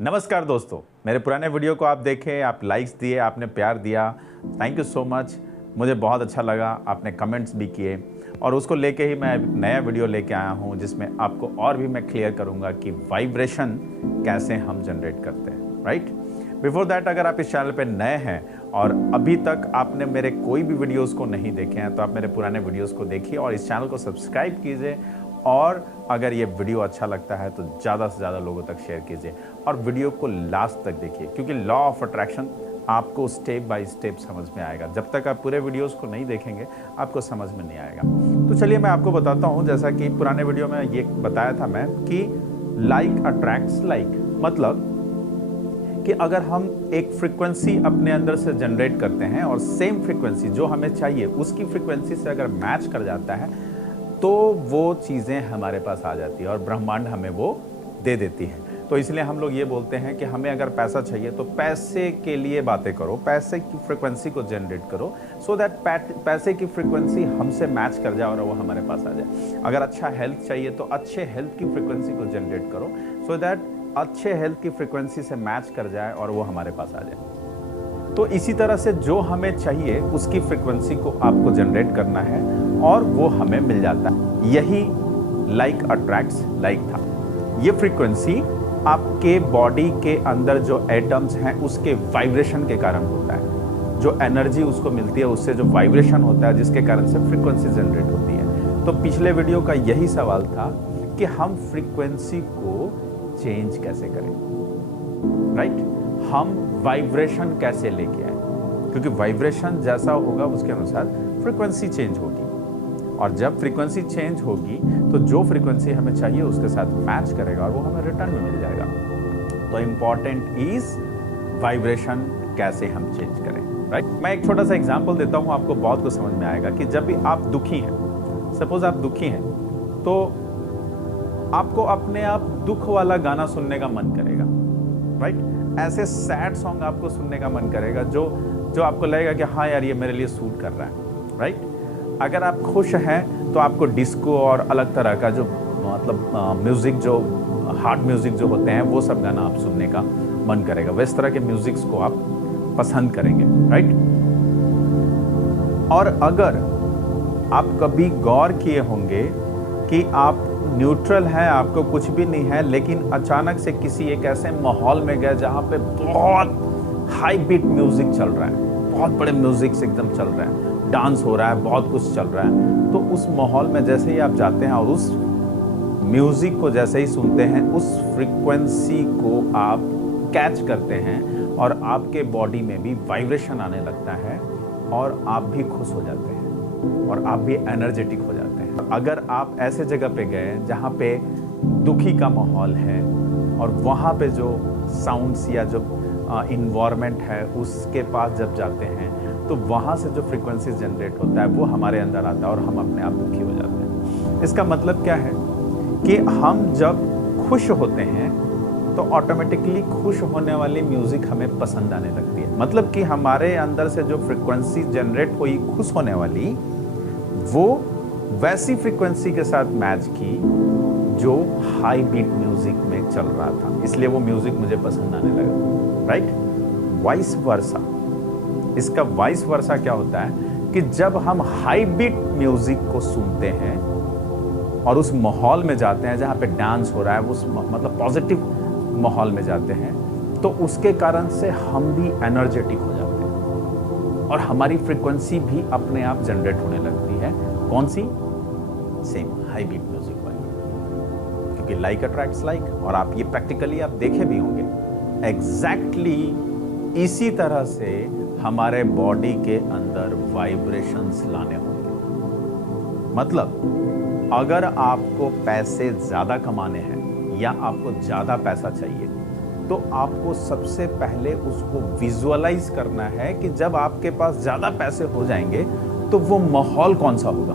नमस्कार दोस्तों, मेरे पुराने वीडियो को आप देखें, आप लाइक्स दिए, आपने प्यार दिया, थैंक यू सो मच। मुझे बहुत अच्छा लगा, आपने कमेंट्स भी किए और उसको लेके ही मैं एक नया वीडियो लेके आया हूँ जिसमें आपको और भी मैं क्लियर करूँगा कि वाइब्रेशन कैसे हम जनरेट करते हैं, राइट। बिफोर दैट, अगर आप इस चैनल पे नए हैं और अभी तक आपने मेरे कोई भी वीडियोज़ को नहीं देखे हैं तो आप मेरे पुराने वीडियोज़ को देखिए और इस चैनल को सब्सक्राइब कीजिए। और अगर ये वीडियो अच्छा लगता है तो ज़्यादा से ज़्यादा लोगों तक शेयर कीजिए और वीडियो को लास्ट तक देखिए, क्योंकि लॉ ऑफ अट्रैक्शन आपको स्टेप बाय स्टेप समझ में आएगा। जब तक आप पूरे वीडियोस को नहीं देखेंगे आपको समझ में नहीं आएगा। तो चलिए मैं आपको बताता हूँ, जैसा कि पुराने वीडियो में ये बताया था मैं कि लाइक अट्रैक्ट्स लाइक, मतलब कि अगर हम एक फ्रीक्वेंसी अपने अंदर से जनरेट करते हैं और सेम फ्रीक्वेंसी जो हमें चाहिए उसकी फ्रीक्वेंसी से अगर मैच कर जाता है तो वो चीज़ें हमारे पास आ जाती है और ब्रह्मांड हमें वो दे देती है। तो इसलिए हम लोग ये बोलते हैं कि हमें अगर पैसा चाहिए तो पैसे के लिए बातें करो, पैसे की फ्रीक्वेंसी को जनरेट करो, सो दैट पैसे की फ्रीक्वेंसी हमसे मैच कर जाए और वो हमारे पास आ जाए। अगर अच्छा हेल्थ चाहिए तो अच्छे हेल्थ की फ्रीक्वेंसी को जनरेट करो, सो दैट अच्छे हेल्थ की फ्रीक्वेंसी से मैच कर जाए और वो हमारे पास आ जाए। तो इसी तरह से जो हमें चाहिए उसकी फ्रीक्वेंसी को आपको जनरेट करना है और वो हमें मिल जाता है। यही लाइक अट्रैक्ट्स लाइक था। ये फ्रीक्वेंसी आपके बॉडी के अंदर जो एटम्स हैं उसके वाइब्रेशन के कारण होता है। जो एनर्जी उसको मिलती है उससे जो वाइब्रेशन होता है जिसके कारण से फ्रीक्वेंसी जनरेट होती है। तो पिछले वीडियो का यही सवाल था कि हम फ्रीक्वेंसी को चेंज कैसे करें, राइट। हम वाइब्रेशन कैसे लेके आए, क्योंकि वाइब्रेशन जैसा होगा उसके अनुसार फ्रीक्वेंसी चेंज होगी और जब फ्रीक्वेंसी चेंज होगी तो जो फ्रीक्वेंसी हमें चाहिए उसके साथ मैच करेगा और वो हमें रिटर्न में मिल जाएगा। तो इंपॉर्टेंट इज वाइब्रेशन कैसे हम चेंज करें, राइट। मैं एक छोटा सा एग्जांपल देता हूं, आपको बहुत कुछ समझ में आएगा कि जब भी आप दुखी हैं, सपोज आप दुखी हैं तो आपको अपने आप दुख वाला गाना सुनने का मन करेगा, राइट। ऐसे सैड सॉन्ग आपको सुनने का मन करेगा जो आपको लगेगा कि हाँ यार ये मेरे लिए सूट कर रहा है, राइट। अगर आप खुश हैं तो आपको डिस्को और अलग तरह का जो मतलब म्यूजिक, जो हार्ड म्यूजिक जो होते हैं वो सब गाना आप सुनने का मन करेगा। वैसे तरह के म्यूजिक्स को आप पसंद करेंगे, राइट। और अगर आप कभी गौर किए होंगे कि आप न्यूट्रल हैं, आपको कुछ भी नहीं है, लेकिन अचानक से किसी एक ऐसे माहौल में गए जहाँ पे बहुत हाई बीट म्यूजिक चल रहा है, बहुत बड़े म्यूजिक एकदम चल रहे हैं, डांस हो रहा है, बहुत कुछ चल रहा है, तो उस माहौल में जैसे ही आप जाते हैं और उस म्यूजिक को जैसे ही सुनते हैं उस फ्रीक्वेंसी को आप कैच करते हैं और आपके बॉडी में भी वाइब्रेशन आने लगता है और आप भी खुश हो जाते हैं और आप भी एनर्जेटिक हो जाते हैं। अगर आप ऐसे जगह पे गए जहाँ पे दुखी का माहौल है और वहाँ पे जो साउंड्स या जो इन्वायरमेंट है उसके पास जब जाते हैं तो वहाँ से जो फ्रीक्वेंसी जनरेट होता है वो हमारे अंदर आता है और हम अपने आप दुखी हो जाते हैं। इसका मतलब क्या है कि हम जब खुश होते हैं तो ऑटोमेटिकली खुश होने वाली म्यूजिक हमें पसंद आने लगती है। मतलब कि हमारे अंदर से जो फ्रीक्वेंसी जनरेट हुई खुश होने वाली, वो वैसी फ्रीक्वेंसी के साथ मैच की जो हाई बीट म्यूजिक में चल रहा था, इसलिए वो म्यूजिक मुझे पसंद आने लगा, राइट। वाइस वर्सा, इसका वाइस वर्सा क्या होता है कि जब हम हाई बीट म्यूजिक को सुनते हैं और उस माहौल में जाते हैं जहाँ पे डांस हो रहा है, उस मतलब पॉजिटिव माहौल में जाते हैं, तो उसके कारण से हम भी एनर्जेटिक हो जाते हैं और हमारी फ्रीक्वेंसी भी अपने आप जनरेट होने लगती है। कौन सी? सेम हाई बीट म्यूजिक वाली, क्योंकि लाइक अट्रैक्ट्स लाइक। और आप ये प्रैक्टिकली आप देखे भी होंगे, एग्जैक्टली इसी तरह से हमारे बॉडी के अंदर वाइब्रेशंस लाने होंगे। मतलब अगर आपको पैसे ज्यादा कमाने हैं या आपको ज्यादा पैसा चाहिए तो आपको सबसे पहले उसको विजुअलाइज करना है कि जब आपके पास ज्यादा पैसे हो जाएंगे तो वो माहौल कौन सा होगा।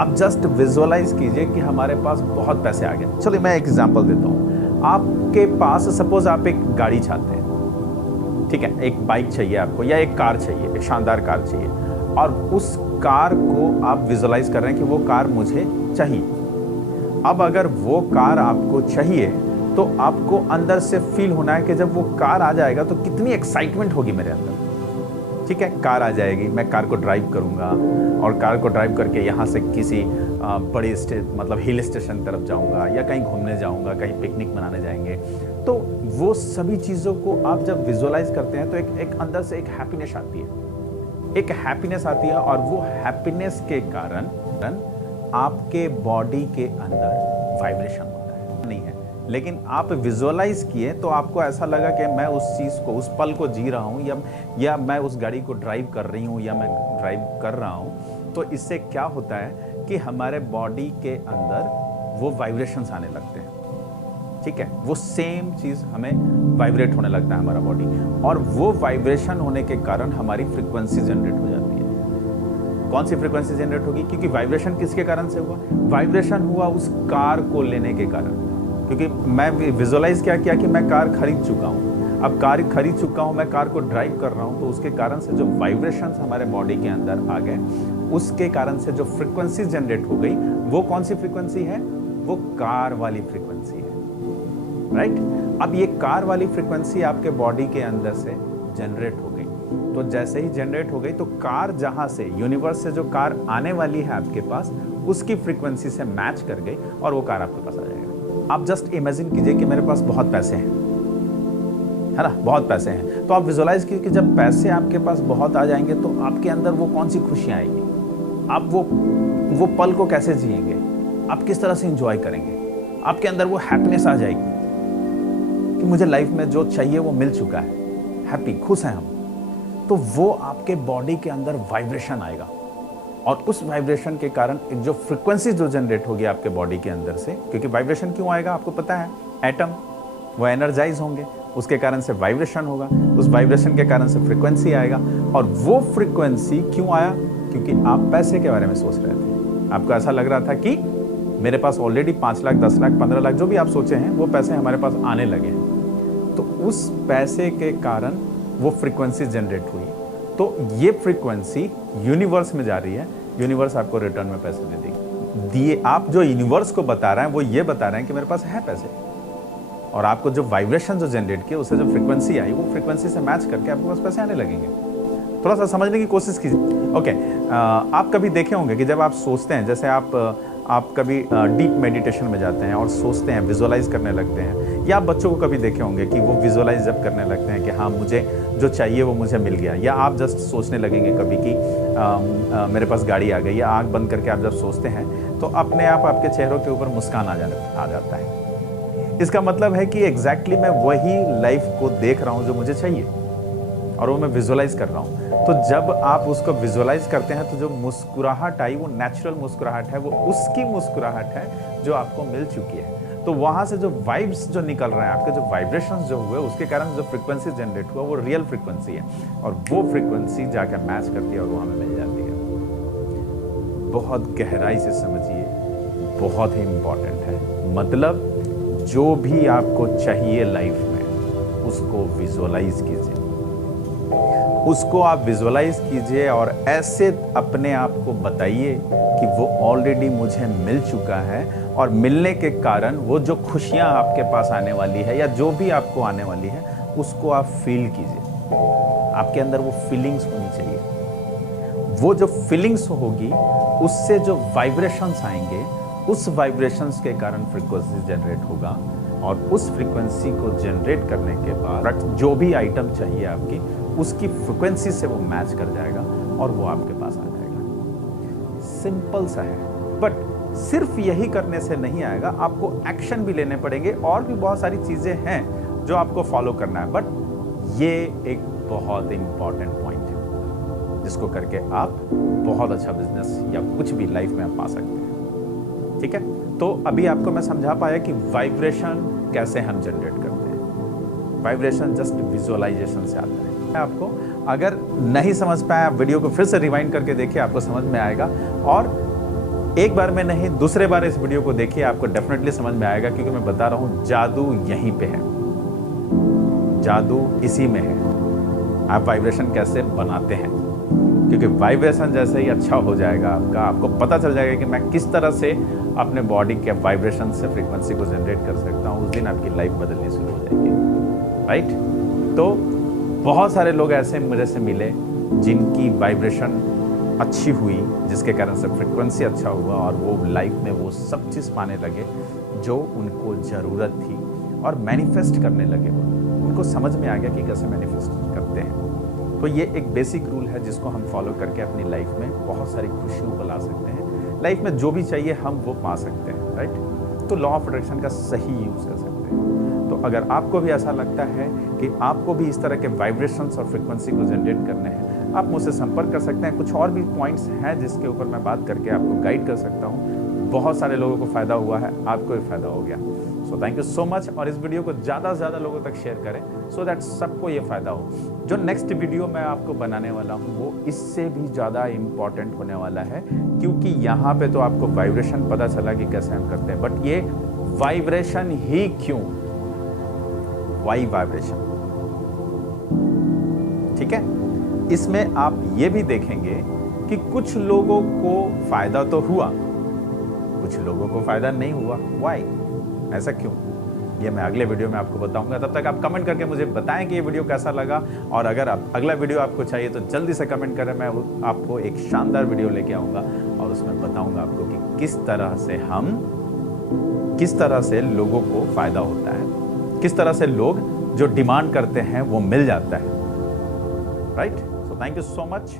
आप जस्ट विजुअलाइज कीजिए कि हमारे पास बहुत पैसे आ गए। चलिए मैं एक एग्जांपल देता हूं। आपके पास सपोज आप एक गाड़ी चाहते हैं, ठीक है, एक बाइक चाहिए आपको या एक कार चाहिए, एक शानदार कार चाहिए, और उस कार को आप विजुअलाइज कर रहे हैं कि वो कार मुझे चाहिए। अब अगर वो कार आपको चाहिए तो आपको अंदर से फील होना है कि जब वो कार आ जाएगा तो कितनी एक्साइटमेंट होगी मेरे अंदर। ठीक है, कार आ जाएगी, मैं कार को ड्राइव करूंगा और कार को ड्राइव करके यहाँ से किसी बड़े मतलब हिल स्टेशन तरफ जाऊंगा या कहीं घूमने जाऊंगा, कहीं पिकनिक मनाने जाएंगे। तो वो सभी चीज़ों को आप जब विजुअलाइज करते हैं तो एक अंदर से एक हैप्पीनेस आती है, एक हैप्पीनेस आती है, और वो हैप्पीनेस के कारण आपके बॉडी के अंदर वाइब्रेशन होता है। नहीं है, लेकिन आप विजुअलाइज किए तो आपको ऐसा लगा कि मैं उस चीज़ को, उस पल को जी रहा हूँ, या मैं उस गाड़ी को ड्राइव कर रही हूँ, या मैं ड्राइव कर रहा हूँ। तो इससे क्या होता है कि हमारे बॉडी के अंदर वो वाइब्रेशंस आने लगते हैं। ठीक है, वो सेम चीज़ हमें वाइब्रेट होने लगता है हमारा बॉडी, और वो वाइब्रेशन होने के कारण हमारी फ्रीक्वेंसी जनरेट हो जाती है। कौन सी फ्रीक्वेंसी जनरेट होगी? क्योंकि वाइब्रेशन किसके कारण से हुआ? वाइब्रेशन हुआ उस कार को लेने के कारण। क्योंकि मैं विजुअलाइज क्या किया कि मैं कार खरीद चुका हूँ, अब कार खरीद चुका हूँ, मैं कार को ड्राइव कर रहा हूँ, तो उसके कारण से जो वाइब्रेशंस हमारे बॉडी के अंदर आ गए, उसके कारण से जो फ्रीक्वेंसी जनरेट हो गई, वो कौन सी फ्रीक्वेंसी है? वो कार वाली फ्रीक्वेंसी है। राइट? अब ये कार वाली फ्रीक्वेंसी आपके बॉडी के अंदर से जनरेट हो गई। तो जैसे ही जनरेट हो गई तो कार जहां से, यूनिवर्स से जो कार आने वाली है आपके पास, उसकी फ्रीक्वेंसी से मैच कर गई और वो कार आपके पास आ जाएगा। आप जस्ट इमेजिन कीजिए कि मेरे पास बहुत पैसे हैं, है ना, बहुत पैसे हैं। तो आप विजुअलाइज कीजिए कि जब पैसे आपके पास बहुत आ जाएंगे तो आपके अंदर वो कौन सी खुशियां आएंगी, आप वो पल को कैसे जिएंगे, आप किस तरह से इंजॉय करेंगे, आपके अंदर वो हैप्पीनेस आ जाएगी कि मुझे लाइफ में जो चाहिए वो मिल चुका है, हैप्पी, खुश हैं हम। तो वो आपके बॉडी के अंदर वाइब्रेशन आएगा, और उस वाइब्रेशन के कारण एक जो फ्रीक्वेंसी जो जनरेट होगी आपके बॉडी के अंदर से, क्योंकि वाइब्रेशन क्यों आएगा आपको पता है, एटम वो एनर्जाइज होंगे, उसके कारण से वाइब्रेशन होगा, उस वाइब्रेशन के कारण से फ्रीक्वेंसी आएगा। और वो फ्रीक्वेंसी क्यों आया? क्योंकि आप पैसे के बारे में सोच रहे थे, आपको ऐसा लग रहा था कि मेरे पास ऑलरेडी 5 लाख, 10 लाख, 15 लाख, जो भी आप सोचे हैं, वो पैसे हमारे पास आने लगे हैं। तो उस पैसे के कारण वो फ्रीक्वेंसी जनरेट हुई, तो ये फ्रीक्वेंसी यूनिवर्स में जा रही है, यूनिवर्स आपको रिटर्न में पैसे दे देगी। दिए आप जो यूनिवर्स को बता रहे हैं वो ये बता रहे हैं कि मेरे पास है पैसे, और आपको जो वाइब्रेशन जो जनरेट किया, उससे जो फ्रीक्वेंसी आई, वो फ्रीक्वेंसी से मैच करके आपके पास पैसे आने लगेंगे। थोड़ा सा समझने की कोशिश कीजिए। ओके, आप कभी देखे होंगे कि जब आप सोचते हैं, जैसे आप कभी डीप मेडिटेशन में जाते हैं और सोचते हैं, विजुअलाइज करने लगते हैं, या आप बच्चों को कभी देखे होंगे कि वो विजुअलाइज जब करने लगते हैं कि हाँ मुझे जो चाहिए वो मुझे मिल गया, या आप जस्ट सोचने लगेंगे कभी कि मेरे पास गाड़ी आ गई, या आँख बंद करके आप जब सोचते हैं तो अपने आप आपके चेहरों के ऊपर मुस्कान आ जाता है। इसका मतलब है कि एग्जैक्टली मैं वही लाइफ को देख रहा हूँ जो मुझे चाहिए, और वो मैं विजुअलाइज कर रहा हूँ। तो जब आप उसको विजुअलाइज करते हैं तो जो मुस्कुराहट आई, वो नेचुरल मुस्कुराहट है, वो उसकी मुस्कुराहट है जो आपको मिल चुकी है। तो वहाँ से जो वाइब्स जो निकल रहे हैं, आपके जो वाइब्रेशंस जो हुए, उसके कारण जो फ्रीक्वेंसी जनरेट हुआ, वो रियल फ्रीक्वेंसी है, और वो फ्रीक्वेंसी जाकर मैच करती है और वो हमें मिल जाती है। बहुत गहराई से समझिए, बहुत ही इम्पॉर्टेंट है। मतलब जो भी आपको चाहिए लाइफ में, उसको विजुअलाइज कीजिए, उसको आप विजुअलाइज कीजिए, और ऐसे अपने आप को बताइए कि वो ऑलरेडी मुझे मिल चुका है, और मिलने के कारण वो जो खुशियां आपके पास आने वाली है, या जो भी आपको आने वाली है, उसको आप फील कीजिए। आपके अंदर वो फीलिंग्स होनी चाहिए। वो जो फीलिंग्स होगी, उससे जो वाइब्रेशंस आएंगे, उस वाइब्रेशंस के कारण फ्रीक्वेंसी जनरेट होगा, और उस फ्रीक्वेंसी को जनरेट करने के बाद जो भी आइटम चाहिए आपकी, उसकी फ्रीक्वेंसी से वो मैच कर जाएगा और वो आपके पास आ जाएगा। सिंपल सा है, बट सिर्फ यही करने से नहीं आएगा, आपको एक्शन भी लेने पड़ेंगे, और भी बहुत सारी चीजें हैं जो आपको फॉलो करना है। बट ये एक बहुत इंपॉर्टेंट पॉइंट है जिसको करके आप बहुत अच्छा बिजनेस या कुछ भी लाइफ में आप पा सकते हैं। ठीक है, तो अभी आपको मैं समझा पाया कि वाइब्रेशन कैसे हम जनरेट करते हैं। वाइब्रेशन जस्ट विजुअलाइजेशन से आता है। आपको अगर नहीं समझ पाया, आप वीडियो को फिर से रिवाइंड करके देखिए, आपको समझ में आएगा, और एक बार में नहीं, दूसरे बार इस वीडियो को देखिए, आपको डेफिनेटली समझ में आएगा, क्योंकि मैं बता रहा हूं जादू यहीं पे है, जादू इसी में है। आप वाइब्रेशन कैसे बनाते हैं। क्योंकि वाइब्रेशन जैसे ही अच्छा हो जाएगा आपका, आपको पता चल जाएगा कि मैं किस तरह से अपने बॉडी के वाइब्रेशन से फ्रीक्वेंसी को जनरेट कर सकता हूँ, उस दिन आपकी लाइफ बदलनी शुरू हो जाएगी। राइट? तो बहुत सारे लोग ऐसे मेरे से मिले जिनकी वाइब्रेशन अच्छी हुई, जिसके कारण से फ्रीक्वेंसी अच्छा हुआ और वो लाइफ में वो सब चीज़ पाने लगे जो उनको ज़रूरत थी और मैनिफेस्ट करने लगे। वो उनको समझ में आ गया कि कैसे मैनिफेस्ट करते हैं। तो ये एक बेसिक रूल है जिसको हम फॉलो करके अपनी लाइफ में बहुत सारी खुशियों को ला सकते हैं। लाइफ में जो भी चाहिए हम वो पा सकते हैं। राइट? तो लॉ ऑफ अट्रैक्शन का सही यूज़ कर सकते हैं। तो अगर आपको भी ऐसा लगता है कि आपको भी इस तरह के वाइब्रेशंस और फ्रिक्वेंसी को जनरेट करने हैं, आप मुझसे संपर्क कर सकते हैं। कुछ और भी पॉइंट्स हैं जिसके ऊपर मैं बात करके आपको गाइड कर सकता हूँ। बहुत सारे लोगों को फ़ायदा हुआ है, आपको भी फ़ायदा हो गया। So thank you so much. और इस वीडियो को ज़्यादा से ज़्यादा लोगों तक शेयर करें सो दैट सबको ये फ़ायदा हो। जो नेक्स्ट वीडियो मैं आपको बनाने वाला हूँ वो इससे भी ज़्यादा इम्पॉर्टेंट होने वाला है, क्योंकि यहाँ पे तो आपको वाइब्रेशन पता चला कि कैसे हम करते हैं, बट ये वाइब्रेशन ही क्यों, वाई वाइब्रेशन। ठीक है? इसमें आप ये भी देखेंगे कि कुछ लोगों को फायदा तो हुआ, कुछ लोगों को फायदा नहीं हुआ। व्हाई? ऐसा क्यों? ये मैं अगले वीडियो में आपको बताऊंगा। तब तक आप कमेंट करके मुझे बताएं कि ये वीडियो कैसा लगा, और अगर आप अगला वीडियो आपको चाहिए तो जल्दी से कमेंट करें। मैं आपको एक शानदार वीडियो लेके आऊंगा और उसमें बताऊंगा आपको कि किस तरह से लोगों को फायदा होता है, किस तरह से लोग जो डिमांड करते हैं वो मिल जाता है। Right? So thank you so much.